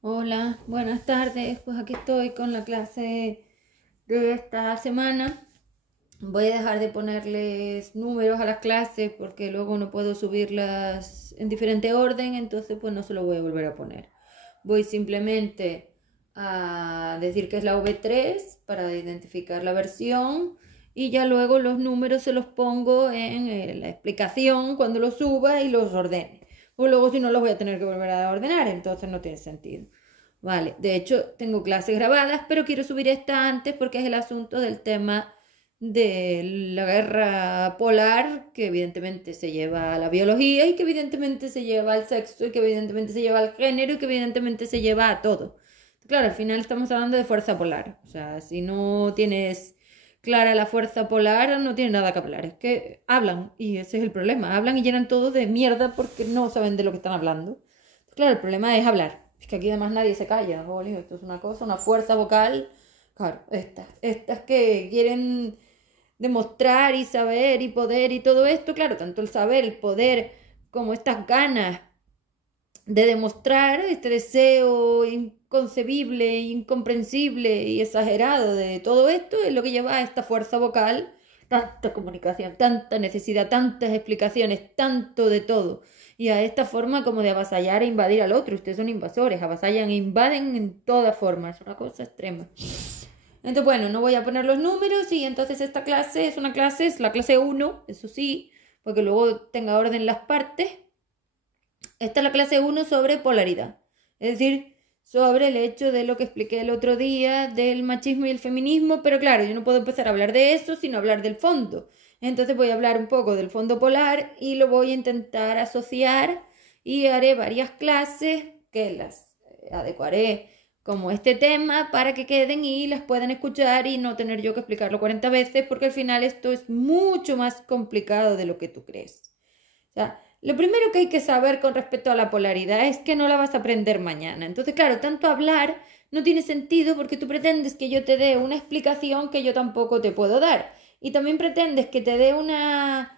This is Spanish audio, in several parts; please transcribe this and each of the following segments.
Hola, buenas tardes. Pues aquí estoy con la clase de esta semana. Voy a dejar de ponerles números a las clases porque luego no puedo subirlas en diferente orden, entonces pues no se lo voy a volver a poner. Voy simplemente a decir que es la V3 para identificar la versión y ya luego los números se los pongo en la explicación cuando los suba y los ordene. O luego si no los voy a tener que volver a ordenar, entonces no tiene sentido. Vale, de hecho tengo clases grabadas, pero quiero subir esta antes porque es el asunto del tema de la guerra polar, que evidentemente se lleva a la biología y que evidentemente se lleva al sexo y que evidentemente se lleva al género y que evidentemente se lleva a todo. Claro, al final estamos hablando de fuerza polar. O sea, si no tienes clara la fuerza polar, no tiene nada que hablar. Es que hablan y ese es el problema. Hablan y llenan todo de mierda porque no saben de lo que están hablando. Claro, el problema es hablar. Es que aquí además nadie se calla. Jolín, esto es una cosa, una fuerza vocal. Claro, estas que quieren demostrar y saber y poder y todo esto, claro, tanto el saber, el poder, como estas ganas de demostrar este deseo inconcebible, incomprensible y exagerado de todo esto es lo que lleva a esta fuerza vocal, tanta comunicación, tanta necesidad, tantas explicaciones, tanto de todo. Y a esta forma como de avasallar e invadir al otro. Ustedes son invasores, avasallan e invaden en toda forma. Es una cosa extrema. Entonces, bueno, no voy a poner los números y entonces esta clase es una clase, es la clase 1, eso sí, porque luego tenga orden las partes. Esta es la clase 1 sobre polaridad, es decir, sobre el hecho de lo que expliqué el otro día del machismo y el feminismo, pero claro, yo no puedo empezar a hablar de eso sin hablar del fondo. Entonces voy a hablar un poco del fondo polar y lo voy a intentar asociar y haré varias clases que las adecuaré como este tema para que queden y las puedan escuchar y no tener yo que explicarlo 40 veces porque al final esto es mucho más complicado de lo que tú crees. O sea, lo primero que hay que saber con respecto a la polaridad es que no la vas a aprender mañana. Entonces, claro, tanto hablar no tiene sentido porque tú pretendes que yo te dé una explicación que yo tampoco te puedo dar. Y también pretendes que te dé una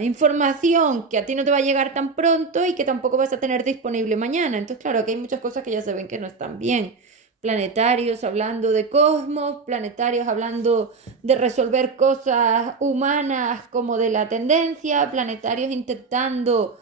información que a ti no te va a llegar tan pronto y que tampoco vas a tener disponible mañana. Entonces, claro, aquí hay muchas cosas que ya se ven que no están bien. Planetarios hablando de cosmos, planetarios hablando de resolver cosas humanas como de la tendencia, planetarios intentando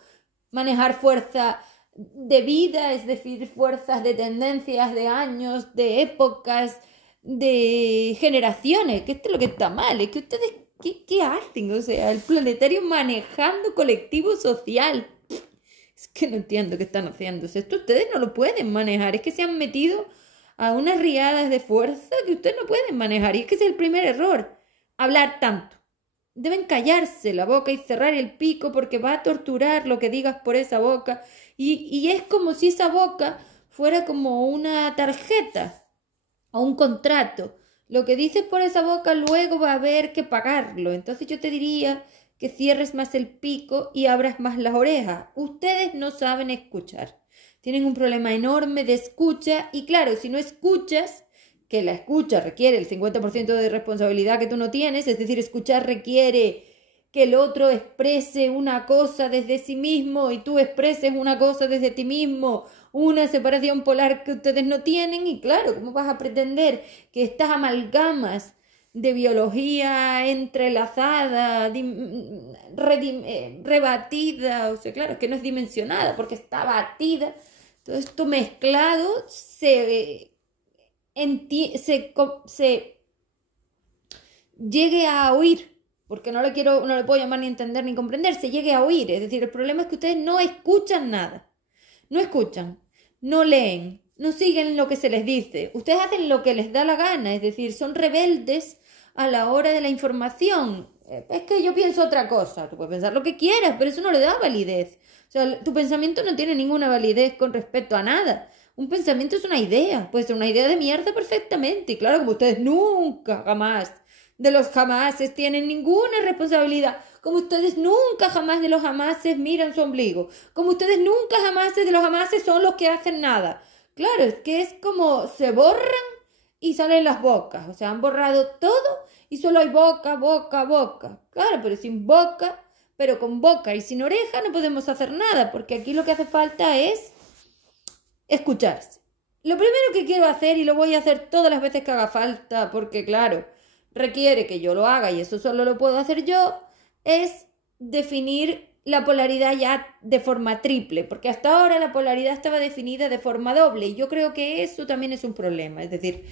manejar fuerza de vida, es decir, fuerzas de tendencias, de años, de épocas, de generaciones, que esto es lo que está mal, es que ustedes, ¿qué hacen? O sea, el planetario manejando colectivo social. Es que no entiendo qué están haciendo. O sea, esto ustedes no lo pueden manejar, es que se han metido a unas riadas de fuerza que ustedes no pueden manejar. Y es que ese es el primer error, hablar tanto. Deben callarse la boca y cerrar el pico porque va a torturar lo que digas por esa boca. Y es como si esa boca fuera como una tarjeta o un contrato. Lo que dices por esa boca luego va a haber que pagarlo. Entonces yo te diría que cierres más el pico y abras más las orejas. Ustedes no saben escuchar. Tienen un problema enorme de escucha y claro, si no escuchas, que la escucha requiere el 50% de responsabilidad que tú no tienes, es decir, escuchar requiere que el otro exprese una cosa desde sí mismo y tú expreses una cosa desde ti mismo, una separación polar que ustedes no tienen y claro, ¿cómo vas a pretender que estas amalgamas de biología entrelazada, rebatida, o sea, claro, que no es dimensionada porque está batida, todo esto mezclado se llegue a oír, porque no le puedo llamar ni entender ni comprender, se llegue a oír. Es decir, el problema es que ustedes no escuchan nada, no escuchan, no leen, no siguen lo que se les dice. Ustedes hacen lo que les da la gana, es decir, son rebeldes a la hora de la información. Es que yo pienso otra cosa, tú puedes pensar lo que quieras, pero eso no le da validez. O sea, tu pensamiento no tiene ninguna validez con respecto a nada. Un pensamiento es una idea, puede ser una idea de mierda perfectamente. Y claro, como ustedes nunca, jamás, de los jamases tienen ninguna responsabilidad, como ustedes nunca jamás de los jamases miran su ombligo, como ustedes nunca jamases de los jamases son los que hacen nada. Claro, es que es como se borran y salen las bocas, o sea, han borrado todo y solo hay boca, boca, boca. Claro, pero sin boca, pero con boca y sin oreja no podemos hacer nada, porque aquí lo que hace falta es escucharse. Lo primero que quiero hacer, y lo voy a hacer todas las veces que haga falta, porque claro, requiere que yo lo haga y eso solo lo puedo hacer yo, es definir la polaridad ya de forma triple, porque hasta ahora la polaridad estaba definida de forma doble y yo creo que eso también es un problema, es decir,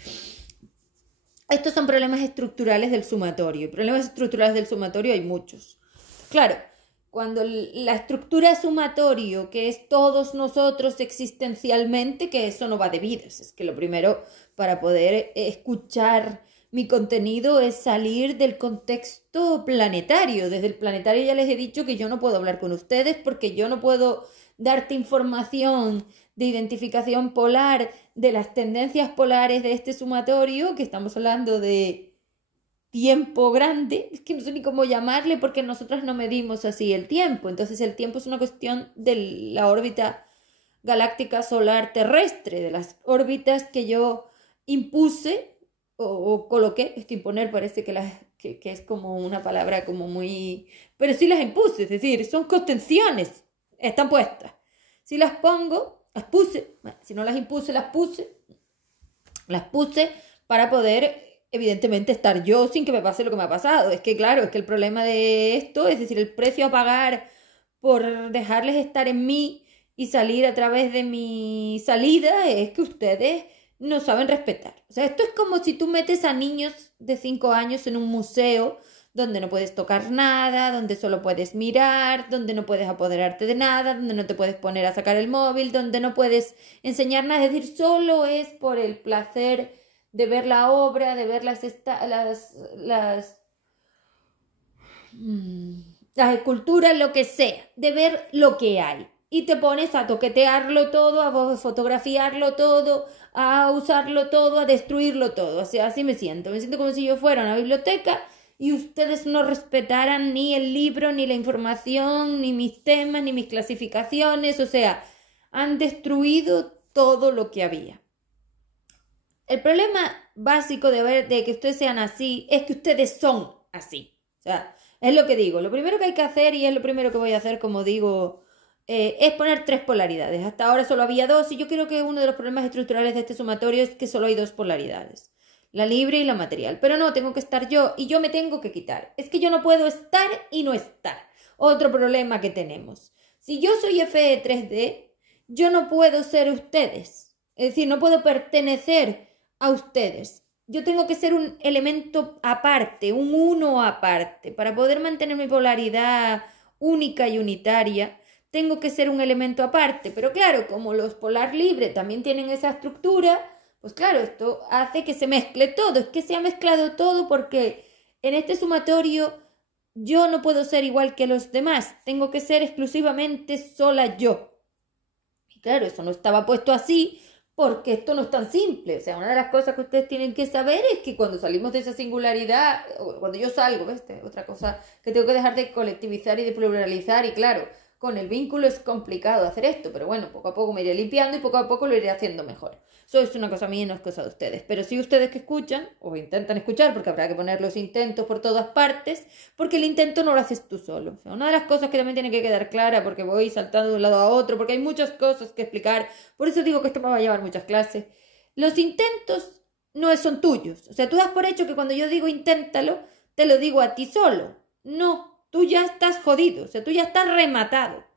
estos son problemas estructurales del sumatorio, y problemas estructurales del sumatorio hay muchos. Claro, cuando la estructura sumatorio, que es todos nosotros existencialmente, que eso no va de vidas, es que lo primero para poder escuchar mi contenido es salir del contexto planetario. Desde el planetario ya les he dicho que yo no puedo hablar con ustedes porque yo no puedo darte información de identificación polar de las tendencias polares de este sumatorio, que estamos hablando de tiempo grande, es que no sé ni cómo llamarle porque nosotros no medimos así el tiempo, entonces el tiempo es una cuestión de la órbita galáctica solar terrestre, de las órbitas que yo impuse o coloqué, esto imponer parece que es como una palabra como muy, pero sí las impuse, es decir, son contenciones, están puestas, si las pongo, las puse, si no las impuse, las puse para poder evidentemente estar yo sin que me pase lo que me ha pasado. Es que claro, es que el problema de esto, es decir, el precio a pagar por dejarles estar en mí y salir a través de mi salida es que ustedes no saben respetar. O sea, esto es como si tú metes a niños de 5 años en un museo donde no puedes tocar nada, donde solo puedes mirar, donde no puedes apoderarte de nada, donde no te puedes poner a sacar el móvil, donde no puedes enseñar nada. Es decir, solo es por el placer de ver la obra, de ver las esculturas, lo que sea, de ver lo que hay. Y te pones a toquetearlo todo, a fotografiarlo todo, a usarlo todo, a destruirlo todo. O sea, así me siento. Me siento como si yo fuera a una biblioteca y ustedes no respetaran ni el libro, ni la información, ni mis temas, ni mis clasificaciones. O sea, han destruido todo lo que había. El problema básico de que ustedes sean así es que ustedes son así. O sea, es lo que digo. Lo primero que hay que hacer, y es lo primero que voy a hacer, como digo, es poner 3 polaridades. Hasta ahora solo había 2 y yo creo que uno de los problemas estructurales de este sumatorio es que solo hay 2 polaridades. La libre y la material. Pero no, tengo que estar yo y yo me tengo que quitar. Es que yo no puedo estar y no estar. Otro problema que tenemos. Si yo soy FE 3D, yo no puedo ser ustedes. Es decir, no puedo pertenecer a ustedes. Yo tengo que ser un elemento aparte, un uno aparte. Para poder mantener mi polaridad única y unitaria, tengo que ser un elemento aparte. Pero claro, como los polar libre también tienen esa estructura, pues claro, esto hace que se mezcle todo. Es que se ha mezclado todo porque en este sumatorio yo no puedo ser igual que los demás. Tengo que ser exclusivamente sola yo. Y claro, eso no estaba puesto así, porque esto no es tan simple. O sea, una de las cosas que ustedes tienen que saber es que cuando salimos de esa singularidad, cuando yo salgo, ¿ves? Otra cosa que tengo que dejar de colectivizar y de pluralizar, y claro, con el vínculo es complicado hacer esto, pero bueno, poco a poco me iré limpiando y poco a poco lo iré haciendo mejor. Eso es una cosa mía y no es cosa de ustedes. Pero si ustedes que escuchan, o intentan escuchar, porque habrá que poner los intentos por todas partes, porque el intento no lo haces tú solo. O sea, una de las cosas que también tiene que quedar clara, porque voy saltando de un lado a otro, porque hay muchas cosas que explicar, por eso digo que esto me va a llevar muchas clases. Los intentos no son tuyos. O sea, tú das por hecho que cuando yo digo inténtalo, te lo digo a ti solo. No, tú ya estás jodido, o sea, tú ya estás rematado.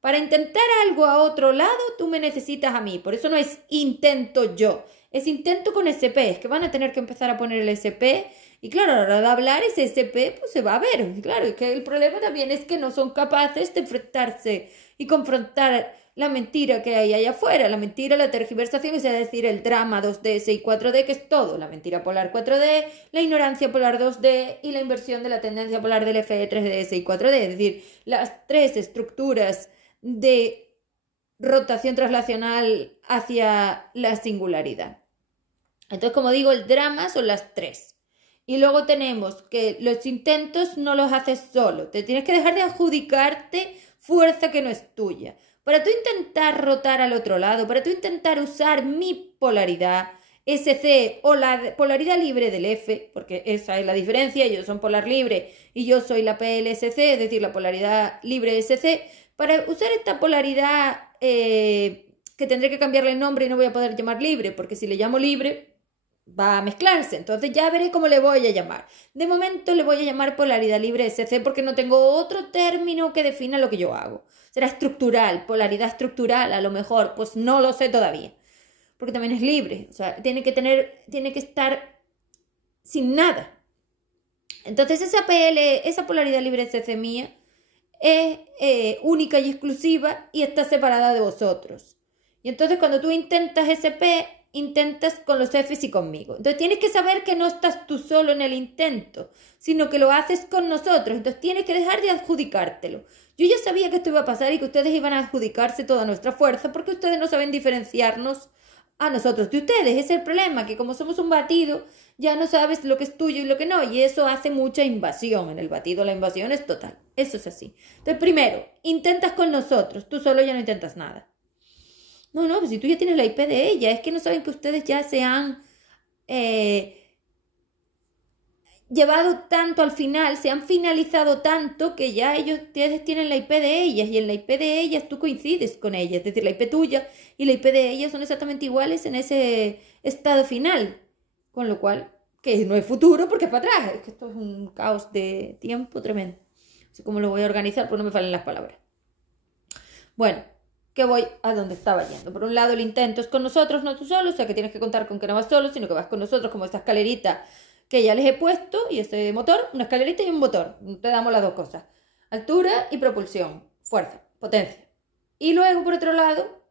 Para intentar algo a otro lado, tú me necesitas a mí. Por eso no es intento yo, es intento con SP. Es que van a tener que empezar a poner el SP. Y claro, a la hora de hablar ese SP, pues se va a ver. Y claro, es que el problema también es que no son capaces de enfrentarse y confrontar la mentira que hay allá afuera. La mentira, la tergiversación, es decir, el drama 2D y 4D, que es todo. La mentira polar 4D, la ignorancia polar 2D y la inversión de la tendencia polar del FE 3DS y 4D. Es decir, las 3 estructuras de rotación translacional hacia la singularidad. Entonces, como digo, el drama son las 3. Y luego tenemos que los intentos no los haces solo. Te tienes que dejar de adjudicarte fuerza que no es tuya. Para tú intentar rotar al otro lado, para tú intentar usar mi polaridad, SC o la polaridad libre del F, porque esa es la diferencia, ellos son polar libre y yo soy la PLSC, es decir, la polaridad libre SC. Para usar esta polaridad que que tendré que cambiarle el nombre y no voy a poder llamar libre, porque si le llamo libre va a mezclarse, entonces ya veré cómo le voy a llamar. De momento le voy a llamar polaridad libre SC porque no tengo otro término que defina lo que yo hago. Será estructural, polaridad estructural, a lo mejor, pues no lo sé todavía, porque también es libre, o sea, tiene que estar sin nada. Entonces esa polaridad libre SC mía es única y exclusiva y está separada de vosotros. Y entonces cuando tú intentas SP, intentas con los Fs y conmigo. Entonces tienes que saber que no estás tú solo en el intento, sino que lo haces con nosotros. Entonces tienes que dejar de adjudicártelo. Yo ya sabía que esto iba a pasar y que ustedes iban a adjudicarse toda nuestra fuerza porque ustedes no saben diferenciarnos a nosotros de ustedes. Ese es el problema, que como somos un batido, ya no sabes lo que es tuyo y lo que no, y eso hace mucha invasión. En el batido la invasión es total. Eso es así. Entonces primero, intentas con nosotros. Tú solo ya no intentas nada. No, pues si tú ya tienes la IP de ella, es que no saben que ustedes ya se han llevado tanto al final, se han finalizado tanto que ya ustedes tienen la IP de ellas y en la IP de ellas tú coincides con ellas, es decir, la IP tuya y la IP de ellas son exactamente iguales en ese estado final, con lo cual, que no es futuro porque es para atrás, es que esto es un caos de tiempo tremendo. No sé cómo lo voy a organizar, pues no me fallen las palabras. Bueno, que voy a donde estaba yendo. Por un lado, el intento es con nosotros, no tú solo, o sea que tienes que contar con que no vas solo, sino que vas con nosotros como esta escalerita que ya les he puesto, y este motor, una escalerita y un motor. Te damos las dos cosas. Altura y propulsión, fuerza, potencia. Y luego, por otro lado,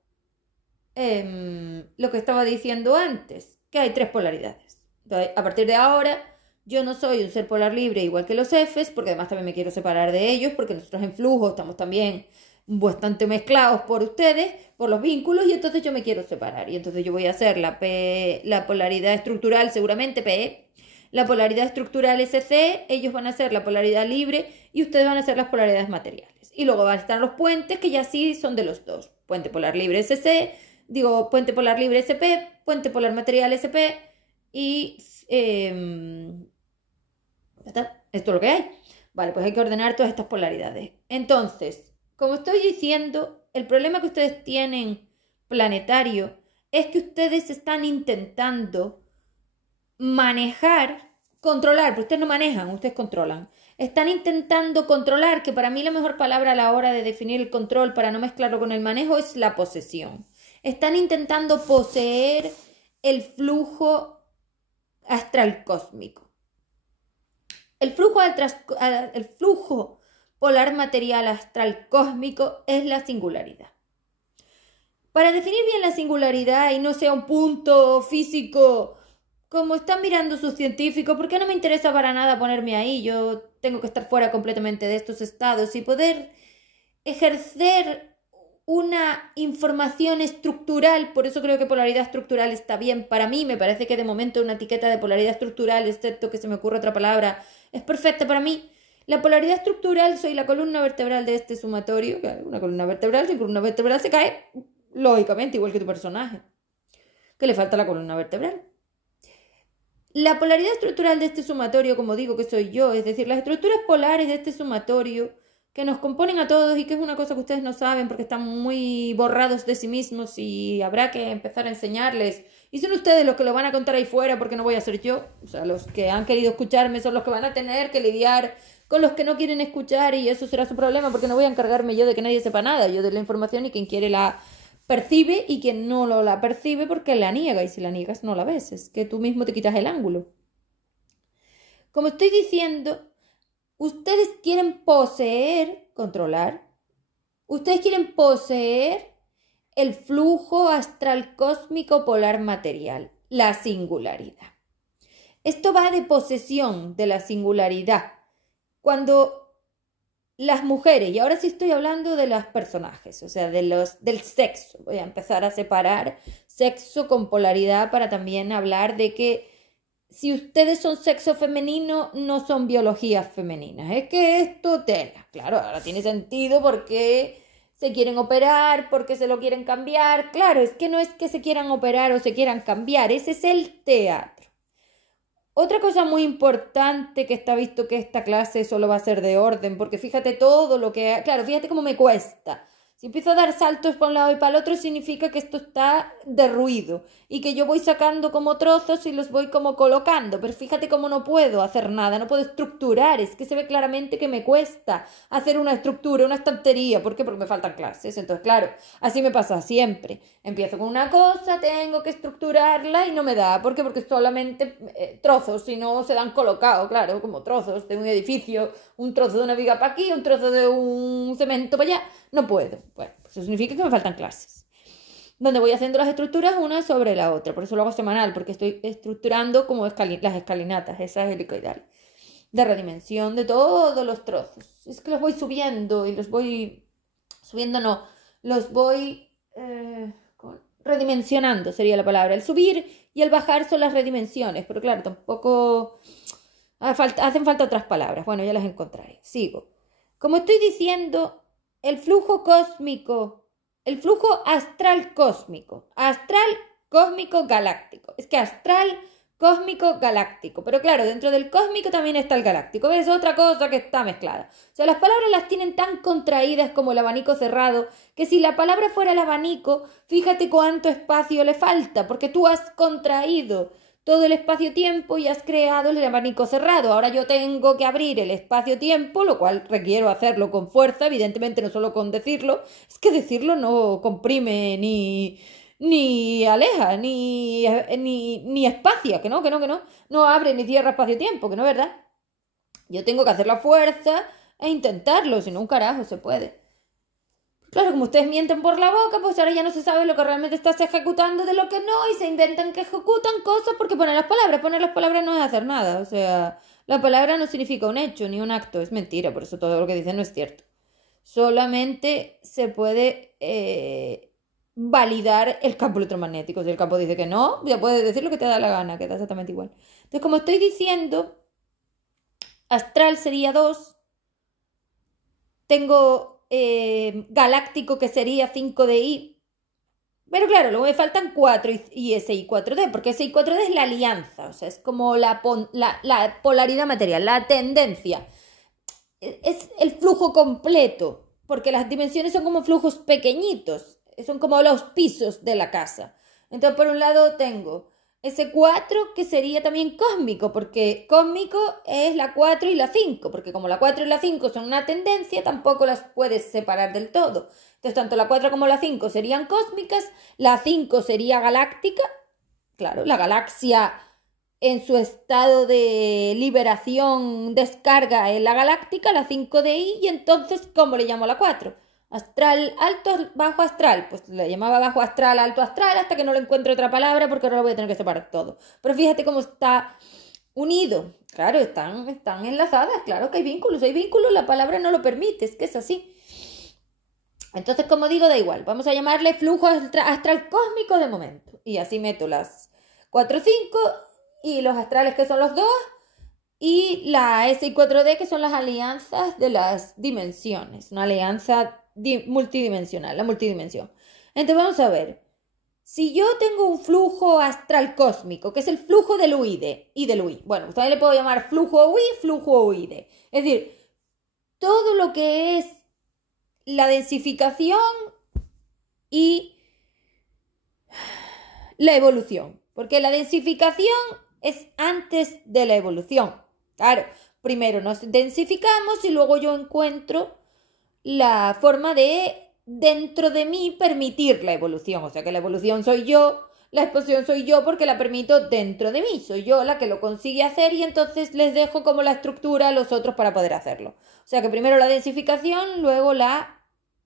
lo que estaba diciendo antes, que hay 3 polaridades. Entonces, a partir de ahora, yo no soy un ser polar libre igual que los Fs, porque además también me quiero separar de ellos, porque nosotros en flujo estamos también bastante mezclados por ustedes, por los vínculos, y entonces yo me quiero separar. Y entonces yo voy a hacer la polaridad estructural, seguramente PE, la polaridad estructural SC, ellos van a hacer la polaridad libre y ustedes van a hacer las polaridades materiales. Y luego van a estar los puentes, que ya sí son de los dos. Puente polar libre SC, puente polar libre SP, puente polar material SP, y esto es lo que hay. Vale, pues hay que ordenar todas estas polaridades. Entonces, como estoy diciendo, el problema que ustedes tienen planetario es que ustedes están intentando manejar, controlar, pero ustedes no manejan, ustedes controlan. Están intentando controlar, que para mí la mejor palabra a la hora de definir el control para no mezclarlo con el manejo es la posesión. Están intentando poseer el flujo astral cósmico. El flujo polar material astral cósmico es la singularidad. Para definir bien la singularidad y no sea un punto físico como están mirando sus científicos, porque no me interesa para nada ponerme ahí, yo tengo que estar fuera completamente de estos estados y poder ejercer una información estructural. Por eso creo que polaridad estructural está bien. Para mí me parece que de momento una etiqueta de polaridad estructural, excepto que se me ocurra otra palabra, es perfecta para mí. La polaridad estructural, soy la columna vertebral de este sumatorio. Una columna vertebral, sin columna vertebral se cae, lógicamente, igual que tu personaje, que le falta la columna vertebral. La polaridad estructural de este sumatorio, como digo que soy yo, es decir, las estructuras polares de este sumatorio que nos componen a todos y que es una cosa que ustedes no saben porque están muy borrados de sí mismos y habrá que empezar a enseñarles. Y son ustedes los que lo van a contar ahí fuera porque no voy a ser yo. O sea, los que han querido escucharme son los que van a tener que lidiar con los que no quieren escuchar y eso será su problema porque no voy a encargarme yo de que nadie sepa nada. Yo doy la información y quien quiere la percibe y quien no la percibe porque la niega, y si la niegas no la ves, es que tú mismo te quitas el ángulo. Como estoy diciendo, ustedes quieren poseer, controlar, ustedes quieren poseer el flujo astral cósmico polar material, la singularidad. Esto va de posesión de la singularidad. Cuando las mujeres, y ahora sí estoy hablando de los personajes, o sea, del sexo. Voy a empezar a separar sexo con polaridad para también hablar de que si ustedes son sexo femenino, no son biologías femeninas. Es que esto tela. Claro, ahora tiene sentido porque se quieren operar, porque se lo quieren cambiar. Claro, es que no es que se quieran operar o se quieran cambiar, ese es el teatro. Otra cosa muy importante que está visto que esta clase solo va a ser de orden, porque fíjate todo lo que... Claro, fíjate cómo me cuesta. Si empiezo a dar saltos para un lado y para el otro, significa que esto está derruido y que yo voy sacando como trozos y los voy como colocando. Pero fíjate cómo no puedo hacer nada, no puedo estructurar. Es que se ve claramente que me cuesta hacer una estructura, una estantería. ¿Por qué? Porque me faltan clases. Entonces, claro, así me pasa siempre. Empiezo con una cosa, tengo que estructurarla y no me da. ¿Por qué? Porque solamente trozos, si no se dan colocados, claro, como trozos de un edificio, un trozo de una viga para aquí, un trozo de un cemento para allá. No puedo. Bueno, pues eso significa que me faltan clases. Donde voy haciendo las estructuras una sobre la otra. Por eso lo hago semanal, porque estoy estructurando como las escalinatas, esas helicoidales. De redimensión de todos los trozos. Es que los voy subiendo y los voy... Subiendo no, los voy... redimensionando sería la palabra. El subir y el bajar son las redimensiones. Pero claro, tampoco... Hacen falta otras palabras. Bueno, ya las encontraré. Sigo. Como estoy diciendo... El flujo cósmico, el flujo astral, cósmico galáctico. Es que astral, cósmico, galáctico. Pero claro, dentro del cósmico también está el galáctico. Es otra cosa que está mezclada. O sea, las palabras las tienen tan contraídas como el abanico cerrado, que si la palabra fuera el abanico, fíjate cuánto espacio le falta, porque tú has contraído todo el espacio-tiempo y has creado el abanico cerrado. Ahora yo tengo que abrir el espacio-tiempo, lo cual requiero hacerlo con fuerza, evidentemente no solo con decirlo, es que decirlo no comprime ni aleja, ni espacia, que no, no abre ni cierra espacio-tiempo, que no es verdad. Yo tengo que hacer la fuerza e intentarlo, si no un carajo se puede. Claro, como ustedes mienten por la boca, pues ahora ya no se sabe lo que realmente estás ejecutando de lo que no, y se inventan que ejecutan cosas porque ponen las palabras. Poner las palabras no es hacer nada. O sea, la palabra no significa un hecho ni un acto. Es mentira, por eso todo lo que dicen no es cierto. Solamente se puede validar el campo electromagnético. Si el campo dice que no, ya puedes decir lo que te da la gana, que da exactamente igual. Entonces, como estoy diciendo, astral sería 2. Tengo galáctico, que sería 5 de I. Pero claro, luego me faltan 4 y SI 4D, porque SI 4D es la alianza, o sea, es como la polaridad material, la tendencia. Es el flujo completo, porque las dimensiones son como flujos pequeñitos, son como los pisos de la casa. Entonces, por un lado tengo ese 4 que sería también cósmico, porque cósmico es la 4 y la 5, porque como la 4 y la 5 son una tendencia, tampoco las puedes separar del todo. Entonces, tanto la 4 como la 5 serían cósmicas, la 5 sería galáctica, claro, la galaxia en su estado de liberación, descarga en la galáctica, la 5 de I, y entonces, ¿cómo le llamo a la 4? Astral, alto, bajo astral. Pues le llamaba bajo astral, alto astral, hasta que no le encuentro otra palabra, porque ahora lo voy a tener que separar todo. Pero fíjate cómo está unido. Claro, están enlazadas, claro que hay vínculos, la palabra no lo permite, es que es así. Entonces, como digo, da igual. Vamos a llamarle flujo astral cósmico de momento. Y así meto las 4, 5 y los astrales, que son los 2, y la S y 4D, que son las alianzas de las dimensiones. Una alianza multidimensional, la multidimensión. Entonces vamos a ver. Si yo tengo un flujo astral cósmico, que es el flujo del UID y del UI. Bueno, también le puedo llamar flujo UI, flujo UID. Es decir, todo lo que es la densificación y la evolución. Porque la densificación es antes de la evolución. Claro, primero nos densificamos y luego yo encuentro la forma de, dentro de mí, permitir la evolución. O sea que la evolución soy yo, la explosión soy yo, porque la permito dentro de mí. Soy yo la que lo consigue hacer, y entonces les dejo como la estructura a los otros para poder hacerlo. O sea que primero la densificación, luego la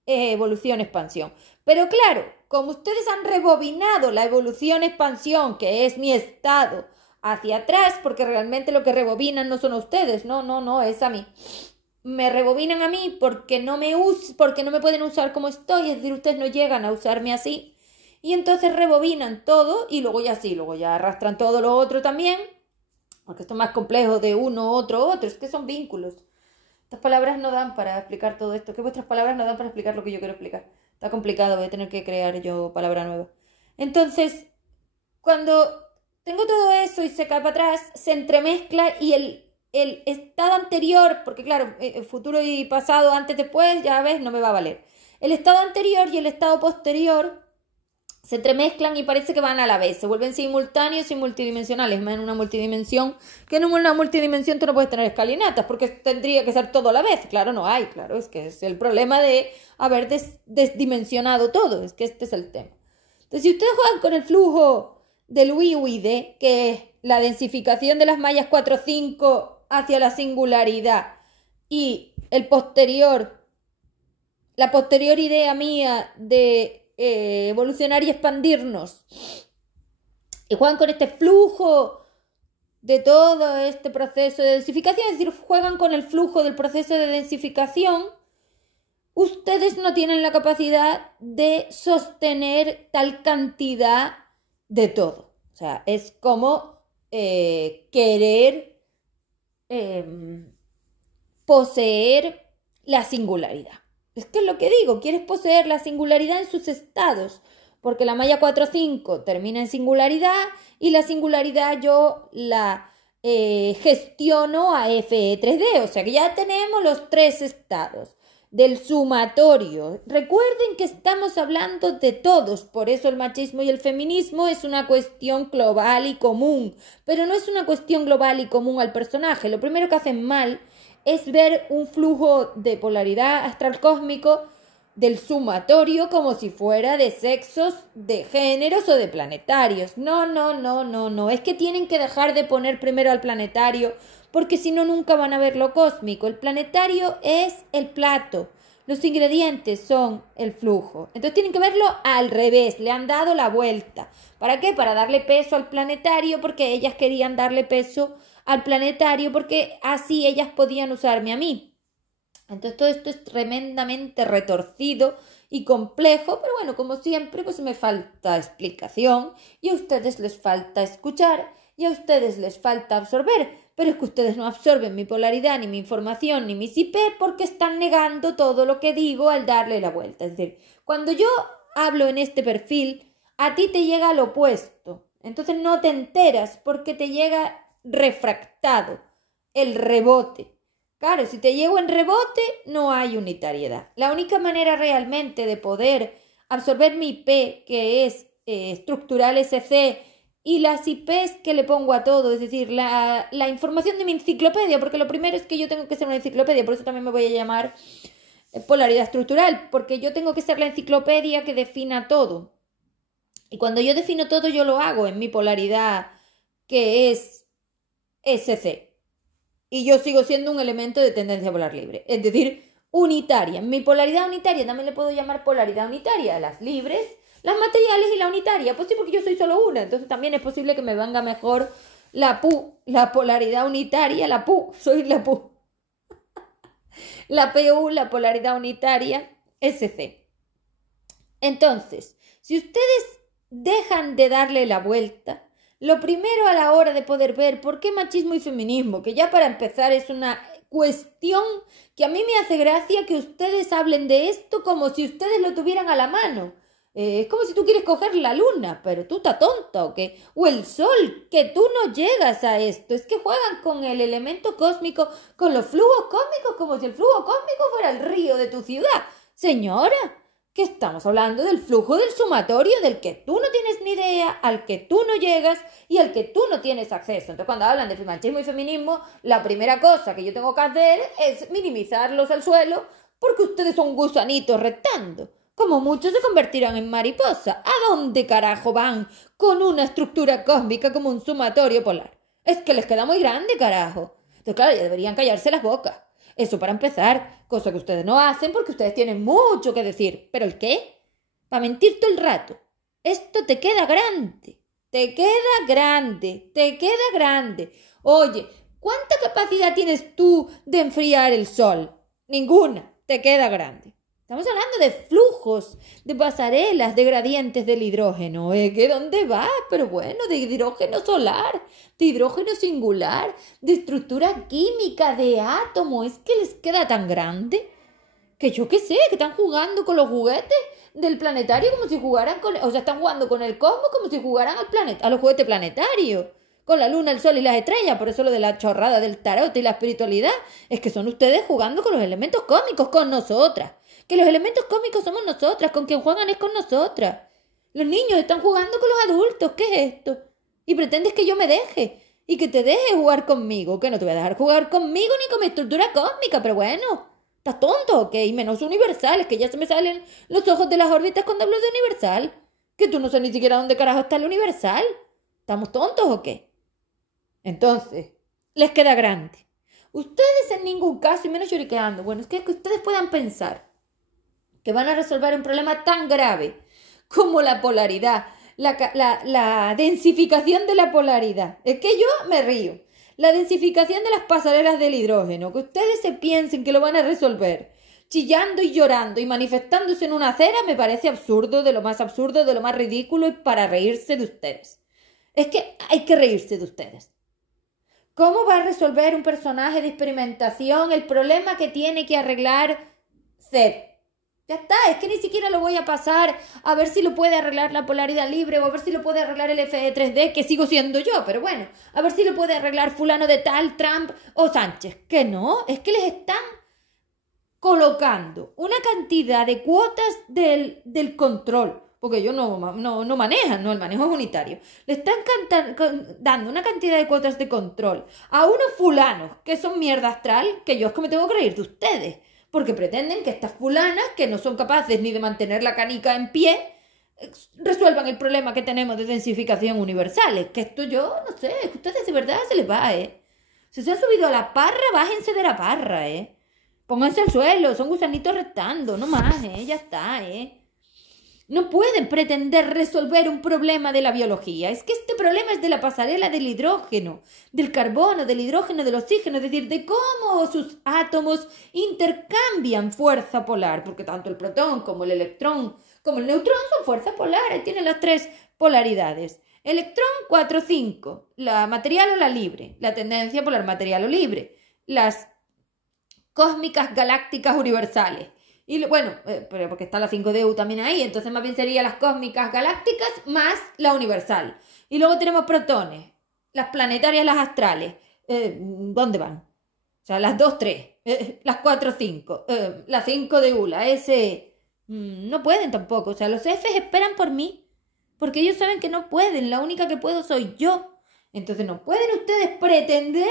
evolución, expansión. Pero claro, como ustedes han rebobinado la evolución, expansión, que es mi estado, hacia atrás, porque realmente lo que rebobinan no son a ustedes, no, es a mí. Me rebobinan a mí porque no me pueden usar como estoy, es decir, ustedes no llegan a usarme así, y entonces rebobinan todo y luego ya arrastran todo lo otro también, porque esto es más complejo de uno, otro, es que son vínculos. Estas palabras no dan para explicar todo esto, que vuestras palabras no dan para explicar lo que yo quiero explicar. Está complicado, voy a tener que crear yo palabra nueva. Entonces, cuando tengo todo eso y se cae para atrás, se entremezcla, y el estado anterior, porque claro, futuro y pasado, antes, después, ya ves, no me va a valer. el estado anterior y el estado posterior se entremezclan y parece que van a la vez, se vuelven simultáneos y multidimensionales, más en una multidimensión, que en una multidimensión tú no puedes tener escalinatas, porque tendría que ser todo a la vez, claro, no hay, claro, es que es el problema de haber desdimensionado todo, es que este es el tema. Entonces, si ustedes juegan con el flujo del UID, que es la densificación de las mallas 4-5 hacia la singularidad, y la posterior idea mía de evolucionar y expandirnos, y juegan con este flujo de todo este proceso de densificación, es decir, juegan con el flujo del proceso de densificación, ustedes no tienen la capacidad de sostener tal cantidad de todo. O sea, es como querer poseer la singularidad. Es que es lo que digo, quieres poseer la singularidad en sus estados, porque la malla 4-5 termina en singularidad y la singularidad yo la gestiono a FE3D, o sea que ya tenemos los tres estados del sumatorio. Recuerden que estamos hablando de todos, por eso el machismo y el feminismo es una cuestión global y común, pero no es una cuestión global y común al personaje. Lo primero que hacen mal es ver un flujo de polaridad astral cósmico del sumatorio como si fuera de sexos, de géneros o de planetarios. No. Es que tienen que dejar de poner primero al planetario, porque si no nunca van a ver lo cósmico. El planetario es el plato, los ingredientes son el flujo. Entonces tienen que verlo al revés, le han dado la vuelta. ¿Para qué? Para darle peso al planetario, porque ellas querían darle peso al planetario, porque así ellas podían usarme a mí. Entonces todo esto es tremendamente retorcido y complejo, pero bueno, como siempre, pues me falta explicación y a ustedes les falta escuchar y a ustedes les falta absorber, pero es que ustedes no absorben mi polaridad, ni mi información, ni mis IP, porque están negando todo lo que digo al darle la vuelta. Es decir, cuando yo hablo en este perfil, a ti te llega lo opuesto, entonces no te enteras porque te llega refractado el rebote. Claro, si te llego en rebote, no hay unitariedad. La única manera realmente de poder absorber mi IP, que es estructural SC, y las IPs que le pongo a todo, es decir, la información de mi enciclopedia, porque lo primero es que yo tengo que ser una enciclopedia, por eso también me voy a llamar polaridad estructural, porque yo tengo que ser la enciclopedia que defina todo. Y cuando yo defino todo, yo lo hago en mi polaridad, que es SC. Y yo sigo siendo un elemento de tendencia polar libre, es decir, unitaria. Mi polaridad unitaria también le puedo llamar polaridad unitaria, las libres, las materiales y la unitaria. Pues sí, porque yo soy solo una, entonces también es posible que me venga mejor la PU, la polaridad unitaria, la PU, soy la PU. La PU, la polaridad unitaria, SC. Entonces, si ustedes dejan de darle la vuelta, lo primero a la hora de poder ver por qué machismo y feminismo, que ya para empezar es una cuestión que a mí me hace gracia que ustedes hablen de esto como si ustedes lo tuvieran a la mano. Es como si tú quieres coger la luna, pero tú estás tonta o qué. O el sol, que tú no llegas a esto. Es que juegan con el elemento cósmico, con los flujos cósmicos, como si el flujo cósmico fuera el río de tu ciudad. Señora, que estamos hablando del flujo del sumatorio del que tú no tienes ni idea, al que tú no llegas y al que tú no tienes acceso. Entonces, cuando hablan de machismo y feminismo, la primera cosa que yo tengo que hacer es minimizarlos al suelo porque ustedes son gusanitos retando. Como muchos se convertirán en mariposa. ¿A dónde carajo van con una estructura cósmica como un sumatorio polar? Es que les queda muy grande, carajo. Entonces, claro, ya deberían callarse las bocas. Eso para empezar, cosa que ustedes no hacen porque ustedes tienen mucho que decir. ¿Pero el qué? Para mentir todo el rato. Esto te queda grande. Te queda grande. Te queda grande. Oye, ¿cuánta capacidad tienes tú de enfriar el sol? Ninguna. Te queda grande. Estamos hablando de flujos, de pasarelas, de gradientes del hidrógeno. ¿Que dónde va? Pero bueno, de hidrógeno solar, de hidrógeno singular, de estructura química, de átomo. ¿Es que les queda tan grande? Que yo qué sé, que están jugando con los juguetes del planetario como si jugaran con... O sea, están jugando con el cosmos como si jugaran al planeta, a los juguetes planetarios. Con la luna, el sol y las estrellas. Por eso lo de la chorrada del tarot y la espiritualidad es que son ustedes jugando con los elementos cósmicos, con nosotras. Que los elementos cósmicos somos nosotras, con quien juegan es con nosotras. Los niños están jugando con los adultos, ¿qué es esto? Y pretendes que yo me deje, y que te deje jugar conmigo, que no te voy a dejar jugar conmigo ni con mi estructura cósmica, pero bueno, ¿estás tonto o qué? Y menos universales, que ya se me salen los ojos de las órbitas cuando hablo de universal. Que tú no sabes ni siquiera dónde carajo está el universal. ¿Estamos tontos o qué? Entonces, les queda grande. Ustedes en ningún caso, y menos lloriqueando, bueno, es que ustedes puedan pensar que van a resolver un problema tan grave como la polaridad, la densificación de la polaridad. Es que yo me río. La densificación de las pasarelas del hidrógeno, que ustedes se piensen que lo van a resolver chillando y llorando y manifestándose en una acera, me parece absurdo, de lo más ridículo, y para reírse de ustedes. Es que hay que reírse de ustedes. ¿Cómo va a resolver un personaje de experimentación el problema que tiene que arreglar Zed? Ya está, es que ni siquiera lo voy a pasar a ver si lo puede arreglar la polaridad libre o a ver si lo puede arreglar el FE3D, que sigo siendo yo, pero bueno, a ver si lo puede arreglar fulano de tal, Trump o Sánchez. Que no, es que les están colocando una cantidad de cuotas del control, porque ellos no manejan, no, el manejo es unitario. Le están dando una cantidad de cuotas de control a unos fulanos que son mierda astral, que yo es que me tengo que reír de ustedes, porque pretenden que estas fulanas, que no son capaces ni de mantener la canica en pie, resuelvan el problema que tenemos de densificación universal. Es que esto yo, no sé, es que ustedes de verdad se les va, Si se han subido a la parra, bájense de la parra, Pónganse al suelo, son gusanitos restando, no más, ya está, No pueden pretender resolver un problema de la biología. Es que este problema es de la pasarela del hidrógeno, del carbono, del hidrógeno, del oxígeno, es decir, de cómo sus átomos intercambian fuerza polar, porque tanto el protón como el electrón como el neutrón son fuerza polar, tienen las tres polaridades. Electrón 4, 5, la material o la libre, la tendencia polar material o libre, las cósmicas galácticas universales. Y bueno, pero porque está la 5DU también ahí, entonces más bien serían las cósmicas galácticas más la universal. Y luego tenemos protones, las planetarias, las astrales. ¿Dónde van? O sea, las 2, 3, las 4, 5, la 5DU, la S. No pueden tampoco, o sea, los Fs esperan por mí, porque ellos saben que no pueden, la única que puedo soy yo. Entonces no pueden ustedes pretender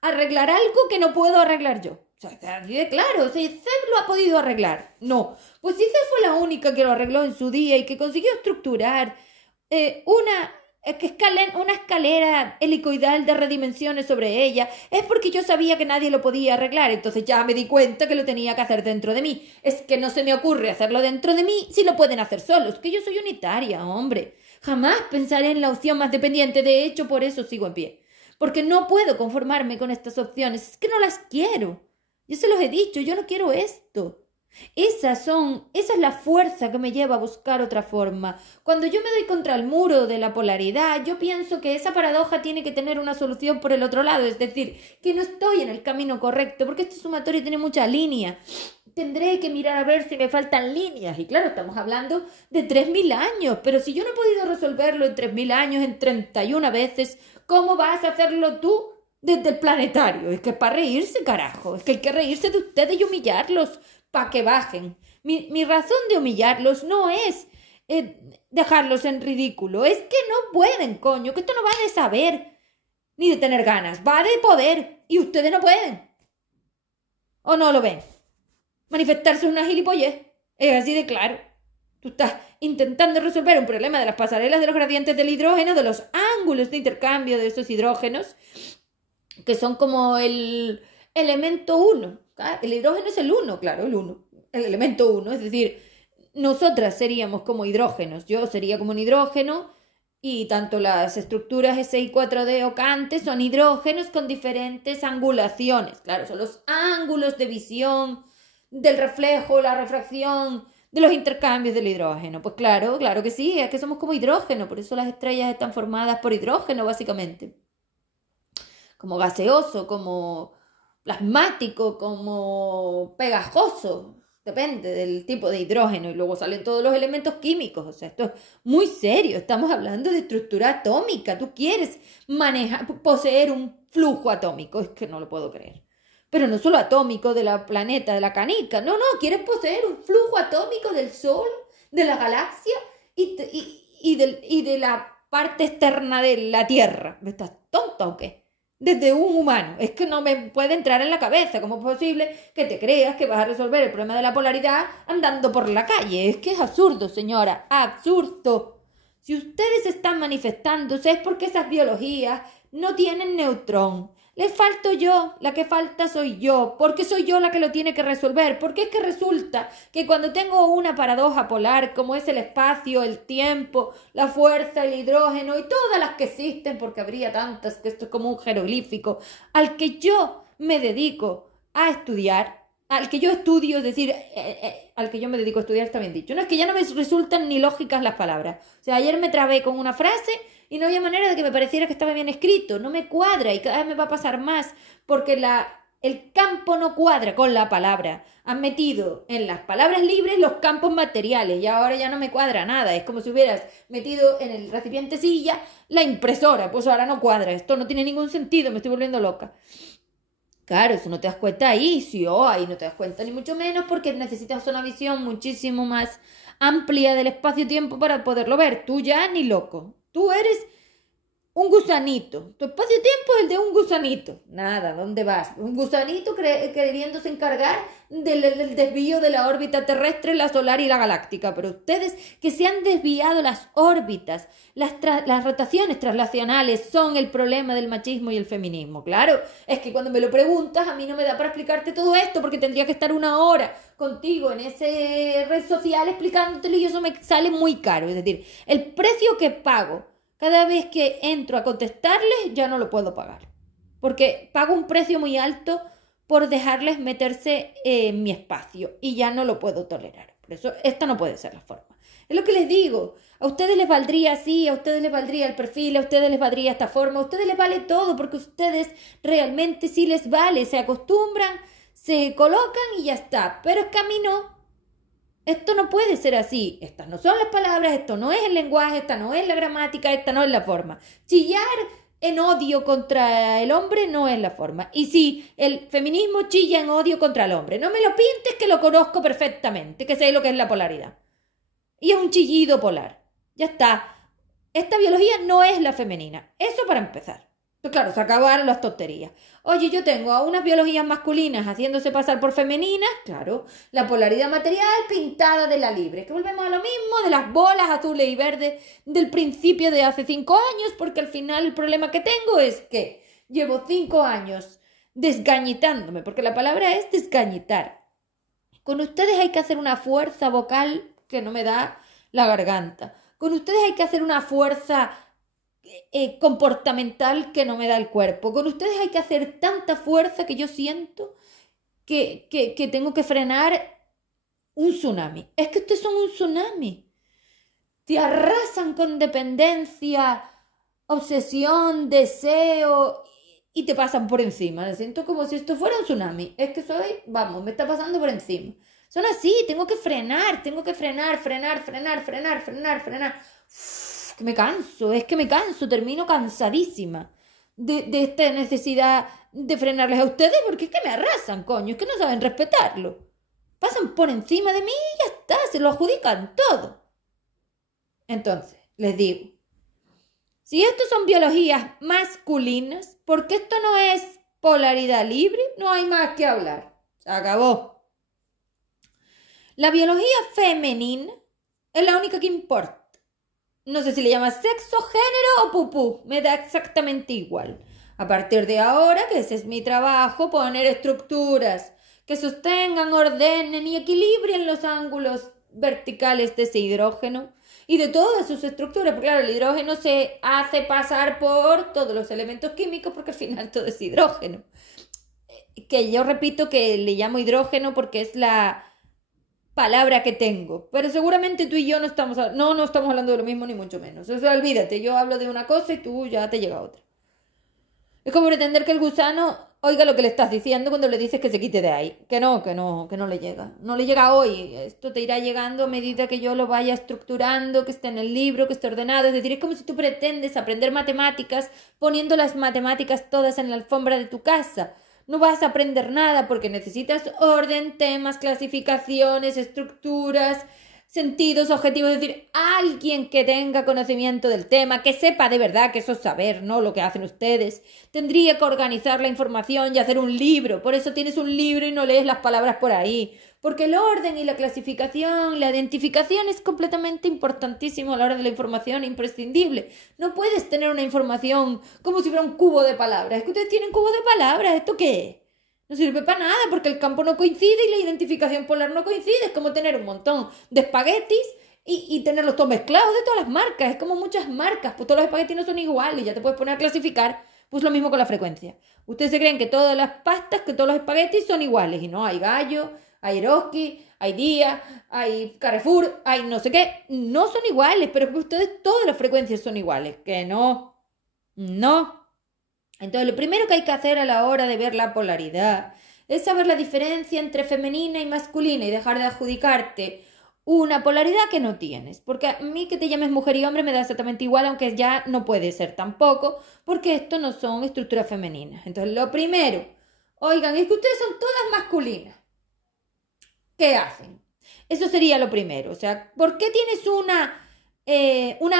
arreglar algo que no puedo arreglar yo. O sea, así de claro, si Zed lo ha podido arreglar. No, pues si Zed fue la única que lo arregló en su día y que consiguió estructurar una escalera helicoidal de redimensiones sobre ella, es porque yo sabía que nadie lo podía arreglar, entonces ya me di cuenta que lo tenía que hacer dentro de mí. Es que no se me ocurre hacerlo dentro de mí si lo pueden hacer solos, que yo soy unitaria, hombre. Jamás pensaré en la opción más dependiente, de hecho por eso sigo en pie. Porque no puedo conformarme con estas opciones, es que no las quiero. Yo se los he dicho, yo no quiero esto. Esa es la fuerza que me lleva a buscar otra forma. Cuando yo me doy contra el muro de la polaridad, yo pienso que esa paradoja tiene que tener una solución por el otro lado, es decir, que no estoy en el camino correcto, porque este sumatorio tiene mucha línea. Tendré que mirar a ver si me faltan líneas. Y claro, estamos hablando de 3000 años, pero si yo no he podido resolverlo en 3000 años, en 31 veces, ¿cómo vas a hacerlo tú desde el planetario? Es que es para reírse, carajo. Es que hay que reírse de ustedes y humillarlos para que bajen. Mi razón de humillarlos no es dejarlos en ridículo. Es que no pueden, coño, que esto no va de saber ni de tener ganas. Va de poder. Y ustedes no pueden. ¿O no lo ven? Manifestarse es una gilipollez. Es así de claro. Tú estás intentando resolver un problema de las pasarelas de los gradientes del hidrógeno, de los ángulos de intercambio de esos hidrógenos, que son como el elemento 1. El hidrógeno es el 1, claro, el elemento 1. Es decir, nosotras seríamos como hidrógenos. Yo sería como un hidrógeno y tanto las estructuras Si 4D o Cante son hidrógenos con diferentes angulaciones. Claro, son los ángulos de visión del reflejo, la refracción de los intercambios del hidrógeno. Pues claro que sí, es que somos como hidrógeno, por eso las estrellas están formadas por hidrógeno, básicamente. Como gaseoso, como plasmático, como pegajoso, depende del tipo de hidrógeno, y luego salen todos los elementos químicos. O sea, esto es muy serio, estamos hablando de estructura atómica. Tú quieres poseer un flujo atómico, es que no lo puedo creer. pero no solo atómico de la planeta, de la canica. No, no, quieres poseer un flujo atómico del Sol, de la galaxia y de la parte externa de la Tierra. ¿Estás tonta o qué? Desde un humano. Es que no me puede entrar en la cabeza. ¿Cómo es posible que te creas que vas a resolver el problema de la polaridad andando por la calle? Es que es absurdo, señora. Absurdo. Si ustedes están manifestándose es porque esas biologías no tienen neutrón. Les falto yo, la que falta soy yo, porque soy yo la que lo tiene que resolver, porque es que resulta que cuando tengo una paradoja polar, como es el espacio, el tiempo, la fuerza, el hidrógeno y todas las que existen, porque habría tantas que esto es como un jeroglífico, al que yo me dedico a estudiar, al que yo estudio, es decir, al que yo me dedico a estudiar está bien dicho, no es que ya no me resultan ni lógicas las palabras, o sea, ayer me trabé con una frase y no había manera de que me pareciera que estaba bien escrito, no me cuadra y cada vez me va a pasar más porque el campo no cuadra con la palabra. Han metido en las palabras libres los campos materiales y ahora ya no me cuadra nada. Es como si hubieras metido en el recipiente silla la impresora, pues ahora no cuadra, esto no tiene ningún sentido, me estoy volviendo loca. Claro, eso no te das cuenta ahí, sí, ahí no te das cuenta ni mucho menos porque necesitas una visión muchísimo más amplia del espacio-tiempo para poderlo ver. Tú ya ni loco. Tú eres un gusanito. Tu espacio-tiempo es el de un gusanito. Nada, ¿dónde vas? Un gusanito queriéndose encargar del desvío de la órbita terrestre, la solar y la galáctica. Pero ustedes que se han desviado las órbitas, las rotaciones traslacionales son el problema del machismo y el feminismo. Claro, es que cuando me lo preguntas a mí no me da para explicarte todo esto porque tendría que estar una hora contigo en ese red social explicándotelo y eso me sale muy caro. Es decir, el precio que pago cada vez que entro a contestarles ya no lo puedo pagar. Porque pago un precio muy alto por dejarles meterse en mi espacio y ya no lo puedo tolerar. Por eso esta no puede ser la forma. Es lo que les digo. A ustedes les valdría así, a ustedes les valdría el perfil, a ustedes les valdría esta forma, a ustedes les vale todo porque a ustedes realmente sí les vale. Se acostumbran, se colocan y ya está. Pero es que a mí no. Esto no puede ser así. Estas no son las palabras, esto no es el lenguaje, esta no es la gramática, esta no es la forma. Chillar en odio contra el hombre no es la forma. Y sí, el feminismo chilla en odio contra el hombre. No me lo pintes que lo conozco perfectamente, que sé lo que es la polaridad. Y es un chillido polar. Ya está. Esta biología no es la femenina. Eso para empezar. Pues claro, se acabaron las tonterías. Oye, yo tengo a unas biologías masculinas haciéndose pasar por femeninas, claro, la polaridad material pintada de la libre, que volvemos a lo mismo de las bolas azules y verdes del principio de hace 5 años, porque al final el problema que tengo es que llevo 5 años desgañitándome, porque la palabra es desgañitar. Con ustedes hay que hacer una fuerza vocal que no me da la garganta. Con ustedes hay que hacer una fuerza comportamental que no me da el cuerpo. Con ustedes hay que hacer tanta fuerza que yo siento que tengo que frenar un tsunami. Es que ustedes son un tsunami. Te arrasan con dependencia, obsesión, deseo y te pasan por encima. Me siento como si esto fuera un tsunami. Es que me está pasando por encima. Son así, tengo que frenar, frenar. Que me canso, termino cansadísima de esta necesidad de frenarles a ustedes porque es que me arrasan, coño, es que no saben respetarlo. Pasan por encima de mí y ya está, se lo adjudican todo. Entonces, les digo, si esto son biologías masculinas, porque esto no es polaridad libre, no hay más que hablar. Se acabó. La biología femenina es la única que importa. No sé si le llamas sexo, género o pupú, me da exactamente igual. A partir de ahora, que ese es mi trabajo, poner estructuras que sostengan, ordenen y equilibren los ángulos verticales de ese hidrógeno y de todas sus estructuras, porque claro, el hidrógeno se hace pasar por todos los elementos químicos porque al final todo es hidrógeno. Que yo repito que le llamo hidrógeno porque es la palabra que tengo, pero seguramente tú y yo no estamos hablando de lo mismo ni mucho menos. O sea, olvídate, yo hablo de una cosa y tú ya te llega otra. Es como pretender que el gusano oiga lo que le estás diciendo cuando le dices que se quite de ahí. Que no le llega. No le llega hoy. Esto te irá llegando a medida que yo lo vaya estructurando, que esté en el libro, que esté ordenado. Es decir, es como si tú pretendes aprender matemáticas poniendo las matemáticas todas en la alfombra de tu casa. no vas a aprender nada porque necesitas orden, temas, clasificaciones, estructuras, sentidos, objetivos, es decir, alguien que tenga conocimiento del tema, que sepa de verdad que eso es saber, no lo que hacen ustedes. Tendría que organizar la información y hacer un libro, por eso tienes un libro y no lees las palabras por ahí, porque el orden y la clasificación, la identificación es completamente importantísimo a la hora de la información, imprescindible. No puedes tener una información como si fuera un cubo de palabras, es que ustedes tienen cubos de palabras, ¿esto qué es? No sirve para nada porque el campo no coincide y la identificación polar no coincide. Es como tener un montón de espaguetis y tenerlos todos mezclados de todas las marcas. Es como muchas marcas, pues todos los espaguetis no son iguales. Ya te puedes poner a clasificar, pues lo mismo con la frecuencia. Ustedes se creen que todas las pastas, que todos los espaguetis son iguales. Y no, hay Gallo, hay Eroski, hay Día, hay Carrefour, hay no sé qué. No son iguales, pero que ustedes todas las frecuencias son iguales. Que no, no. Entonces, lo primero que hay que hacer a la hora de ver la polaridad es saber la diferencia entre femenina y masculina y dejar de adjudicarte una polaridad que no tienes. Porque a mí que te llames mujer y hombre me da exactamente igual, aunque ya no puede ser tampoco, porque esto no son estructuras femeninas. Entonces, lo primero, oigan, es que ustedes son todas masculinas. ¿Qué hacen? Eso sería lo primero. O sea, ¿por qué tienes una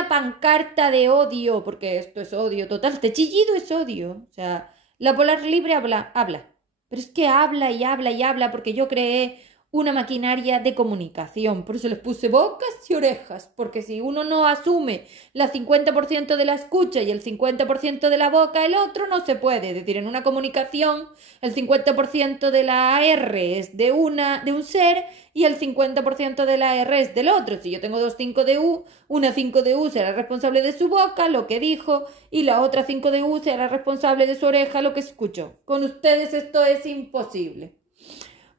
pancarta de odio? Porque esto es odio total. Este chillido es odio. O sea, la polar libre habla. Pero es que habla y habla y habla porque yo creé una maquinaria de comunicación. Por eso les puse bocas y orejas. Porque si uno no asume la 50% de la escucha y el 50% de la boca, el otro no se puede. Es decir, en una comunicación, el 50% de la R es de un ser y el 50% de la R es del otro. Si yo tengo dos 5 de U, una 5 de U será responsable de su boca, lo que dijo, y la otra 5 de U será responsable de su oreja, lo que escuchó. Con ustedes esto es imposible.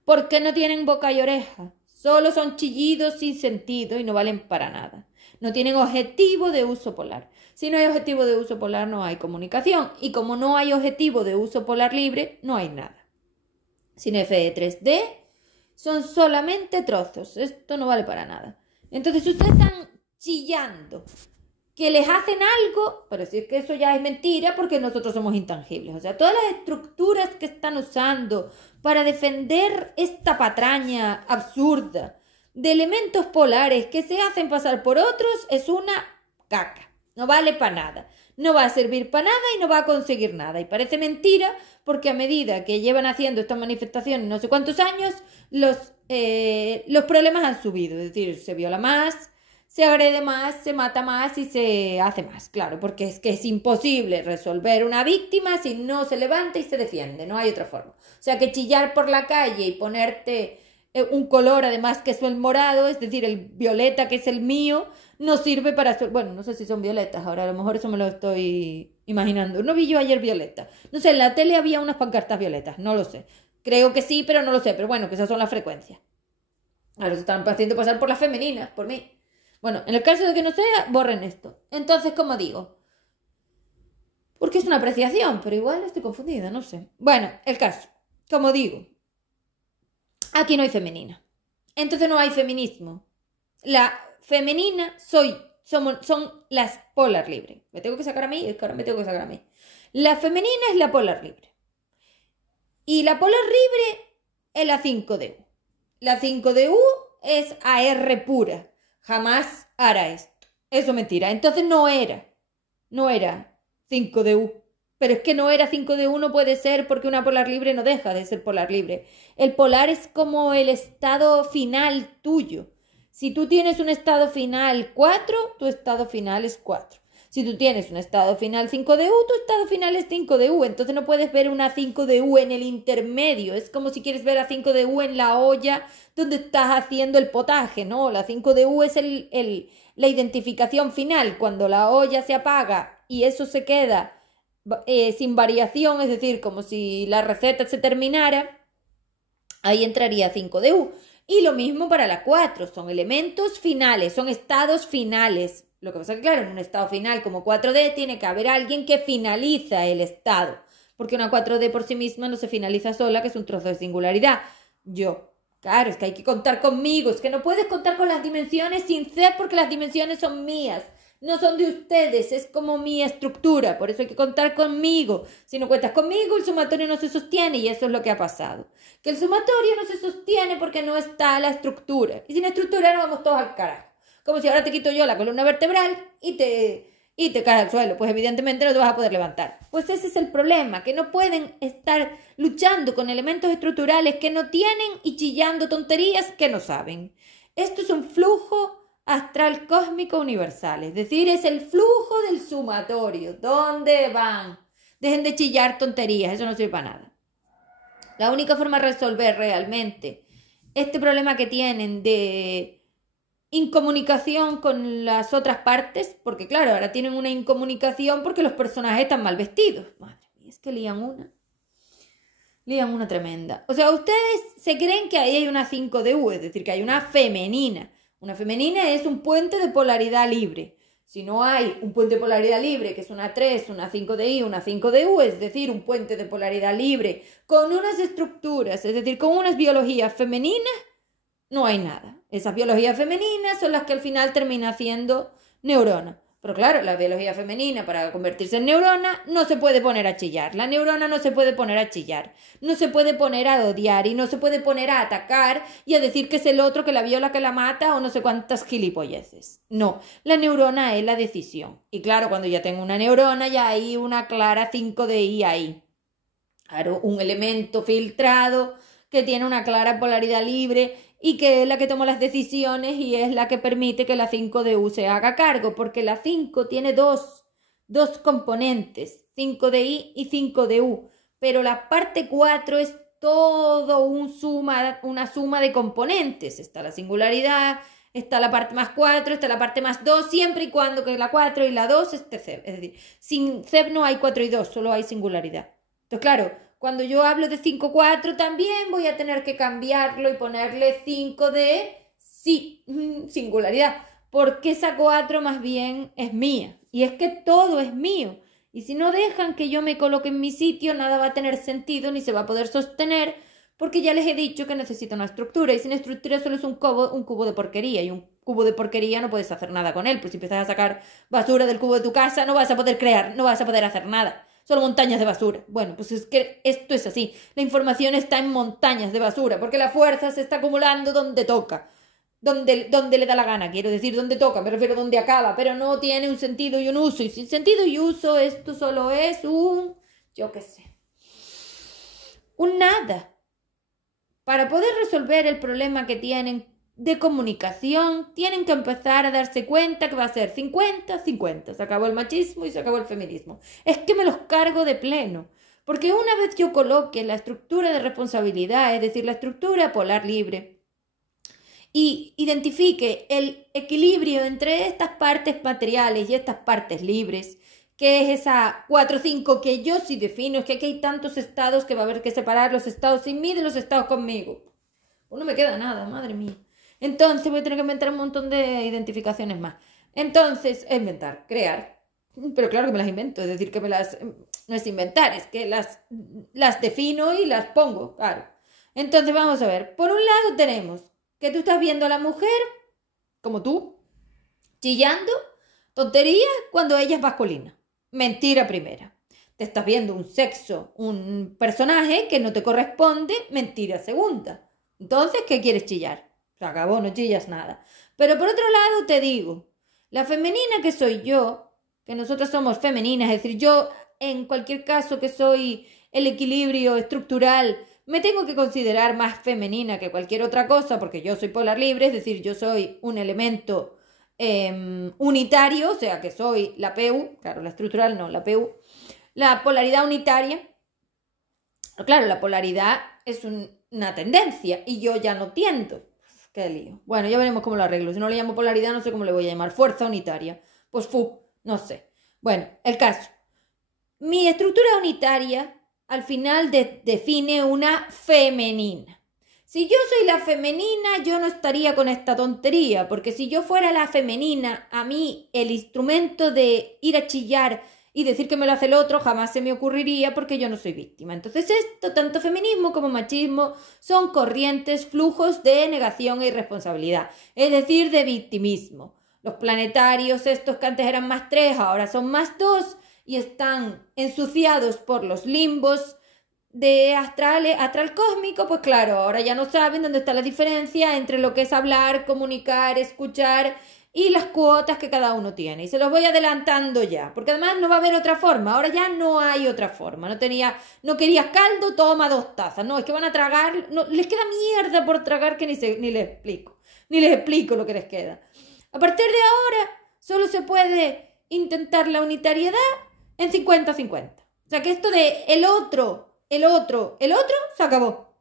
¿Por qué no tienen boca y oreja? Solo son chillidos sin sentido y no valen para nada. No tienen objetivo de uso polar. Si no hay objetivo de uso polar, no hay comunicación. Y como no hay objetivo de uso polar libre, no hay nada. Sin Fe3D son solamente trozos. Esto no vale para nada. Entonces ustedes están chillando que les hacen algo, pero si es que eso ya es mentira porque nosotros somos intangibles. O sea, todas las estructuras que están usando para defender esta patraña absurda de elementos polares que se hacen pasar por otros es una caca. No vale para nada. No va a servir para nada y no va a conseguir nada. Y parece mentira porque a medida que llevan haciendo estas manifestaciones no sé cuántos años, los problemas han subido. Es decir, se viola más, se agrede más, se mata más y se hace más, claro, porque es que es imposible resolver una víctima si no se levanta y se defiende, no hay otra forma. O sea que chillar por la calle y ponerte un color además que es el morado, es decir, el violeta que es el mío, no sirve para... Bueno, no sé si son violetas, ahora a lo mejor eso me lo estoy imaginando. No vi yo ayer violeta. No sé, en la tele había unas pancartas violetas, no lo sé. Creo que sí, pero no lo sé, pero bueno, que esas son las frecuencias. Ahora se están haciendo pasar por las femeninas, por mí. Bueno, en el caso de que no sea, borren esto. Entonces, como digo, porque es una apreciación, pero igual estoy confundida, no sé. Bueno, el caso, como digo, aquí no hay femenina. Entonces no hay feminismo. La femenina son las polar libre. Me tengo que sacar a mí, es que ahora me tengo que sacar a mí. La femenina es la polar libre. Y la polar libre es la 5 de U. La 5 de U es AR pura. Jamás hará esto. Eso es mentira. Entonces no era 5 de U. Pero es que no era 5 de U, no puede ser porque una polar libre no deja de ser polar libre. El polar es como el estado final tuyo. Si tú tienes un estado final 4, tu estado final es 4. Si tú tienes un estado final 5 de U, tu estado final es 5 de U. Entonces no puedes ver una 5 de U en el intermedio. Es como si quieres ver a 5 de U en la olla donde estás haciendo el potaje, ¿no? La 5 de U es la identificación final. Cuando la olla se apaga y eso se queda sin variación, es decir, como si la receta se terminara, ahí entraría 5 de U. Y lo mismo para la 4, son elementos finales, son estados finales. Lo que pasa es que, claro, en un estado final como 4D tiene que haber alguien que finaliza el estado, porque una 4D por sí misma no se finaliza sola, que es un trozo de singularidad. Claro, es que hay que contar conmigo, es que no puedes contar con las dimensiones sin ser porque las dimensiones son mías. no son de ustedes, es como mi estructura, por eso hay que contar conmigo. Si no cuentas conmigo, el sumatorio no se sostiene y eso es lo que ha pasado. Que el sumatorio no se sostiene porque no está la estructura. Y sin estructura nos vamos todos al carajo. Como si ahora te quito yo la columna vertebral y te caes al suelo. Pues evidentemente no te vas a poder levantar. Pues ese es el problema, que no pueden estar luchando con elementos estructurales que no tienen y chillando tonterías que no saben. Esto es un flujo astral cósmico universal, es decir, es el flujo del sumatorio. ¿Dónde van? Dejen de chillar tonterías, eso no sirve para nada. La única forma de resolver realmente este problema que tienen de incomunicación con las otras partes, porque claro, ahora tienen una incomunicación porque los personajes están mal vestidos. Madre mía, es que lían una tremenda. O sea, ustedes se creen que ahí hay una 5 de U, es decir, que hay una femenina. Una femenina es un puente de polaridad libre. Si no hay un puente de polaridad libre, que es una 3, una 5 de I, una 5 de U, es decir, un puente de polaridad libre con unas estructuras, es decir, con unas biologías femeninas, no hay nada. Esas biologías femeninas son las que al final terminan siendo neurona. Pero claro, la biología femenina para convertirse en neurona no se puede poner a chillar. La neurona no se puede poner a chillar. No se puede poner a odiar y no se puede poner a atacar y a decir que es el otro que la viola, que la mata o no sé cuántas gilipolleces. No, la neurona es la decisión. Y claro, cuando ya tengo una neurona ya hay una clara 5 de I ahí. Claro, un elemento filtrado que tiene una clara polaridad libre y que es la que toma las decisiones y es la que permite que la 5 de U se haga cargo, porque la 5 tiene dos componentes, 5 de I y 5 de U, pero la parte 4 es todo una suma de componentes. Está la singularidad, está la parte más 4, está la parte más 2, siempre y cuando que la 4 y la 2 esté CEP. Es decir, sin CEP no hay 4 y 2, solo hay singularidad. Entonces, claro, cuando yo hablo de 5-4 también voy a tener que cambiarlo y ponerle 5 de singularidad, porque esa 4 más bien es mía. Y es que todo es mío. Y si no dejan que yo me coloque en mi sitio, nada va a tener sentido ni se va a poder sostener, porque ya les he dicho que necesita una estructura. Y sin estructura solo es un cubo de porquería. Y un cubo de porquería no puedes hacer nada con él. Pues si empiezas a sacar basura del cubo de tu casa, no vas a poder crear, no vas a poder hacer nada. Solo montañas de basura. Bueno, pues es que esto es así. La información está en montañas de basura, porque la fuerza se está acumulando donde toca. Donde le da la gana, quiero decir, donde toca, me refiero a donde acaba, pero no tiene un sentido y un uso. Y sin sentido y uso, esto solo es yo qué sé, un nada. Para poder resolver el problema que tienen de comunicación, tienen que empezar a darse cuenta que va a ser 50-50. Se acabó el machismo y se acabó el feminismo. Es que me los cargo de pleno. Porque una vez yo coloque la estructura de responsabilidad, es decir, la estructura polar libre, y identifique el equilibrio entre estas partes materiales y estas partes libres, que es esa 4-5 que yo sí defino, es que aquí hay tantos estados que va a haber que separar los estados sin mí de los estados conmigo. Pues no me queda nada, madre mía. Entonces voy a tener que inventar un montón de identificaciones más. Entonces, crear. Pero claro que me las invento, es decir, que no es inventar, es que las defino y las pongo, claro. Entonces vamos a ver, por un lado tenemos que tú estás viendo a la mujer, como tú, chillando, tontería, cuando ella es masculina. Mentira primera. Te estás viendo un sexo, un personaje que no te corresponde, mentira segunda. Entonces, ¿qué quieres chillar? Se acabó, no chillas nada. Pero por otro lado te digo, la femenina que soy yo, que nosotras somos femeninas, es decir, yo en cualquier caso que soy el equilibrio estructural, me tengo que considerar más femenina que cualquier otra cosa, porque yo soy polar libre, es decir, yo soy un elemento unitario, o sea que soy la PU, claro, la estructural no, la PU, la polaridad unitaria. Claro, la polaridad es una tendencia y yo ya no tiendo. Qué lío. Bueno, ya veremos cómo lo arreglo. Si no le llamo polaridad, no sé cómo le voy a llamar. Fuerza unitaria. Pues no sé. Bueno, el caso. Mi estructura unitaria al final define una femenina. Si yo soy la femenina, yo no estaría con esta tontería, porque si yo fuera la femenina, a mí el instrumento de ir a chillar y decir que me lo hace el otro jamás se me ocurriría, porque yo no soy víctima. Entonces esto, tanto feminismo como machismo, son corrientes, flujos de negación e irresponsabilidad, es decir, de victimismo. Los planetarios estos que antes eran +3, ahora son +2 y están ensuciados por los limbos de astral cósmico, pues claro, ahora ya no saben dónde está la diferencia entre lo que es hablar, comunicar, escuchar y las cuotas que cada uno tiene. Y se los voy adelantando ya, porque además no va a haber otra forma, ahora ya no hay otra forma. No querías caldo, toma 2 tazas. No, es que van a tragar, no, les queda mierda por tragar que ni les explico lo que les queda. A partir de ahora, solo se puede intentar la unitariedad en 50-50. O sea que esto de el otro, se acabó.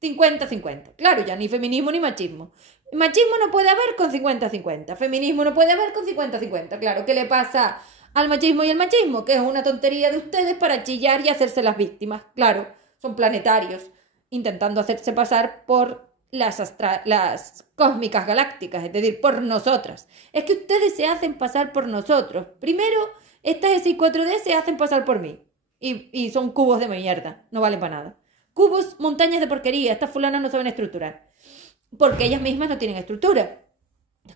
50-50. Claro, ya ni feminismo ni machismo. Machismo no puede haber con 50-50. Feminismo no puede haber con 50-50. Claro, ¿qué le pasa al machismo y el machismo? Que es una tontería de ustedes para chillar y hacerse las víctimas. Claro, son planetarios, intentando hacerse pasar por las cósmicas galácticas, es decir, por nosotras. Es que ustedes se hacen pasar por nosotros. Primero, estas SI4D se hacen pasar por mí. Y son cubos de mierda, no valen para nada. Cubos, montañas de porquería, estas fulanas no saben estructurar. Porque ellas mismas no tienen estructura.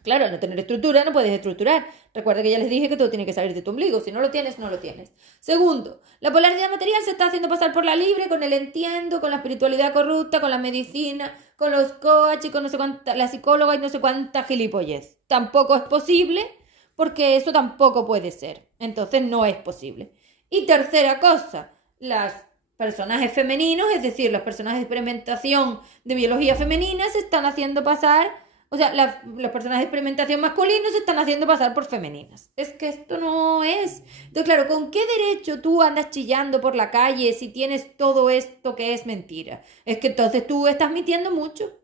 Claro, al no tener estructura no puedes estructurar. Recuerda que ya les dije que todo tiene que salir de tu ombligo. Si no lo tienes, no lo tienes. Segundo, la polaridad material se está haciendo pasar por la libre, con el entiendo, con la espiritualidad corrupta, con la medicina, con los coaches y con no sé cuánta, la psicóloga y no sé cuánta gilipollez. Tampoco es posible, porque eso tampoco puede ser. Entonces no es posible. Y tercera cosa, las personajes femeninos, es decir, los personajes de experimentación de biología femenina se están haciendo pasar, o sea, los personajes de experimentación masculinos se están haciendo pasar por femeninas. Es que esto no es. Entonces, claro, ¿con qué derecho tú andas chillando por la calle si tienes todo esto que es mentira? Es que entonces tú estás mintiendo mucho.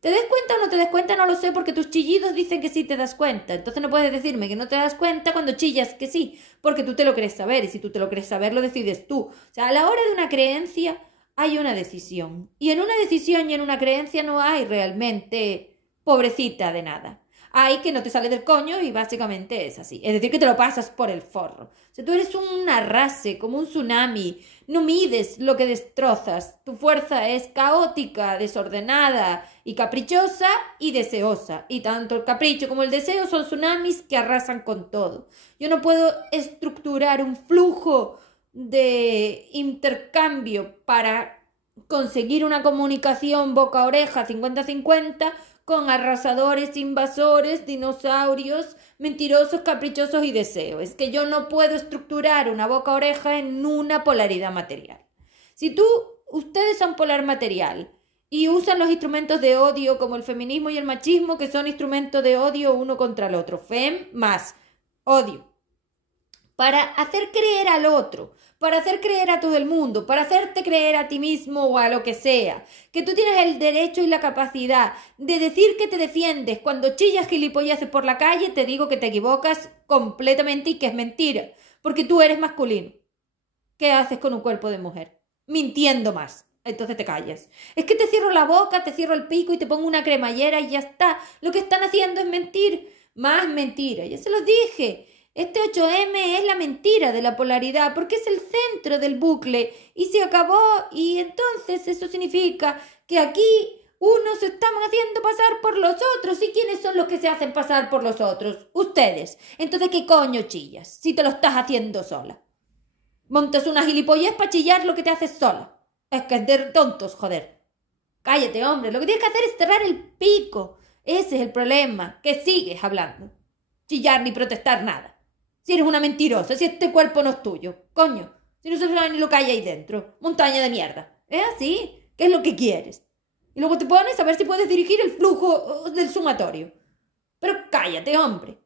¿Te des cuenta o no te des cuenta? No lo sé, porque tus chillidos dicen que sí te das cuenta. Entonces no puedes decirme que no te das cuenta cuando chillas que sí, porque tú te lo crees saber, y si tú te lo crees saber, lo decides tú. O sea, a la hora de una creencia hay una decisión. Y en una decisión y en una creencia no hay realmente pobrecita de nada. Hay que no te sale del coño y básicamente es así. Es decir, que te lo pasas por el forro. O sea, tú eres un arrase, como un tsunami. No mides lo que destrozas. Tu fuerza es caótica, desordenada y caprichosa y deseosa. Y tanto el capricho como el deseo son tsunamis que arrasan con todo. Yo no puedo estructurar un flujo de intercambio para conseguir una comunicación boca a oreja 50-50 con arrasadores, invasores, dinosaurios, mentirosos, caprichosos y deseos. Es que yo no puedo estructurar una boca-oreja en una polaridad material. Si ustedes son polar material y usan los instrumentos de odio como el feminismo y el machismo, que son instrumentos de odio uno contra el otro, fem más odio, para hacer creer al otro, para hacer creer a todo el mundo, para hacerte creer a ti mismo o a lo que sea, que tú tienes el derecho y la capacidad de decir que te defiendes. Cuando chillas gilipolleces por la calle, te digo que te equivocas completamente y que es mentira, porque tú eres masculino. ¿Qué haces con un cuerpo de mujer? Mintiendo más. Entonces te callas. Es que te cierro la boca, te cierro el pico y te pongo una cremallera y ya está. Lo que están haciendo es mentir. Más mentira. Ya se los dije. Este 8M es la mentira de la polaridad porque es el centro del bucle y se acabó, y entonces eso significa que aquí unos se están haciendo pasar por los otros. ¿Y quiénes son los que se hacen pasar por los otros? Ustedes. Entonces, ¿qué coño chillas si te lo estás haciendo sola? Montas una gilipollez para chillar lo que te haces sola. Es que es de tontos, joder. Cállate, hombre. Lo que tienes que hacer es cerrar el pico. Ese es el problema, que sigues hablando. Chillar ni protestar nada. Si eres una mentirosa, si este cuerpo no es tuyo. Coño, si no se sabe ni lo que hay ahí dentro. Montaña de mierda. Es así. ¿Qué es lo que quieres? Y luego te pones a ver si puedes dirigir el flujo del sumatorio. Pero cállate, hombre.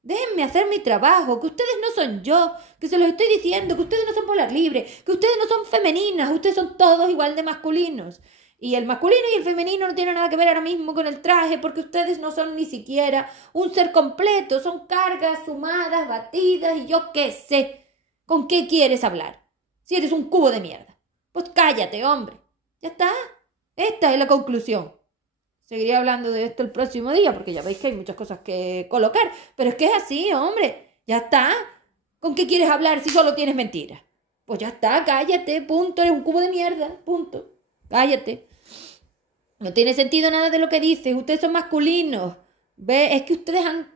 Déjenme hacer mi trabajo, que ustedes no son yo, que se los estoy diciendo, que ustedes no son polar libre, que ustedes no son femeninas, ustedes son todos igual de masculinos. Y el masculino y el femenino no tienen nada que ver ahora mismo con el traje, porque ustedes no son ni siquiera un ser completo, son cargas sumadas, batidas y yo qué sé. ¿Con qué quieres hablar? Si eres un cubo de mierda. Pues cállate, hombre. Ya está. Esta es la conclusión. Seguiría hablando de esto el próximo día, porque ya veis que hay muchas cosas que colocar. Pero es que es así, hombre. Ya está. ¿Con qué quieres hablar si solo tienes mentiras? Pues ya está, cállate, punto. Eres un cubo de mierda, punto. Cállate. No tiene sentido nada de lo que dices. Ustedes son masculinos. ¿Ve? Es que ustedes han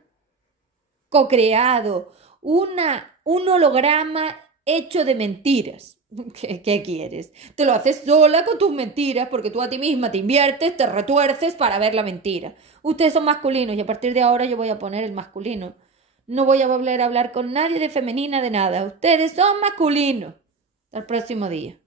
co-creado, un holograma hecho de mentiras. ¿Qué quieres? Te lo haces sola con tus mentiras porque tú a ti misma te inviertes, te retuerces para ver la mentira. Ustedes son masculinos y a partir de ahora yo voy a poner el masculino. No voy a volver a hablar con nadie de femenina de nada. Ustedes son masculinos. Hasta el próximo día.